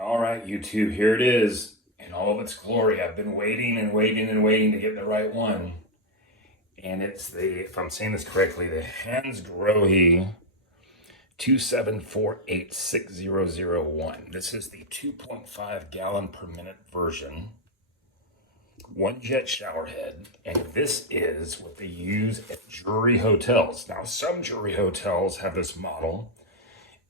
All right, YouTube, here it is in all of its glory. I've been waiting and waiting and waiting to get the right one. And it's the, if I'm saying this correctly, the Hansgrohe 274860001. This is the 2.5 gallon per minute version, one jet shower head, and this is what they use at Drury Hotels. Now, some Drury Hotels have this model.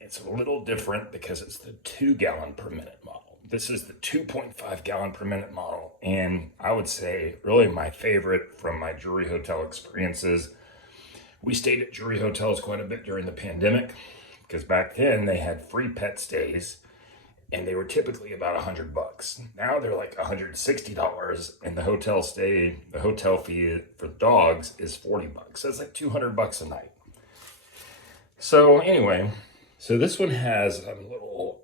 It's a little different because it's the 2 gallon per minute model. This is the 2.5 gallon per minute model. And I would say really my favorite from my Drury Hotel experiences. We stayed at Drury Hotels quite a bit during the pandemic because back then they had free pet stays and they were typically about $100. Now they're like $160, and the hotel fee for dogs is $40. So it's like $200 a night. So anyway, so this one has a little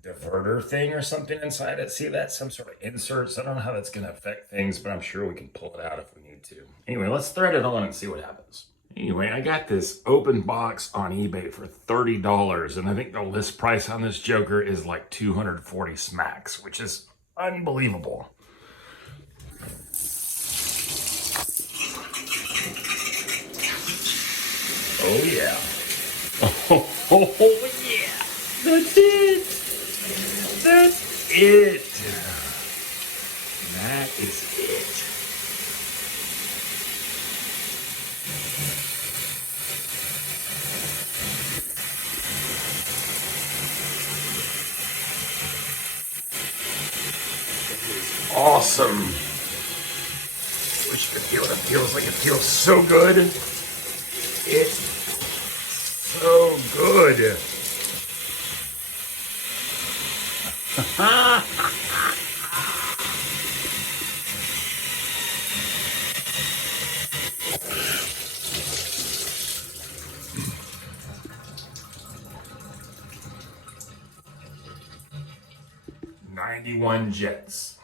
diverter thing or something inside it. See that? Some sort of inserts. I don't know how that's going to affect things, but I'm sure we can pull it out if we need to. Anyway, let's thread it on and see what happens. Anyway, I got this open box on eBay for $30, and I think the list price on this joker is like 240 smacks, which is unbelievable. Oh yeah. Oh yeah. That's it. That's it. That is it. Awesome. Wish you could feel it. It feels like it feels so good. It's so good. 91 jets.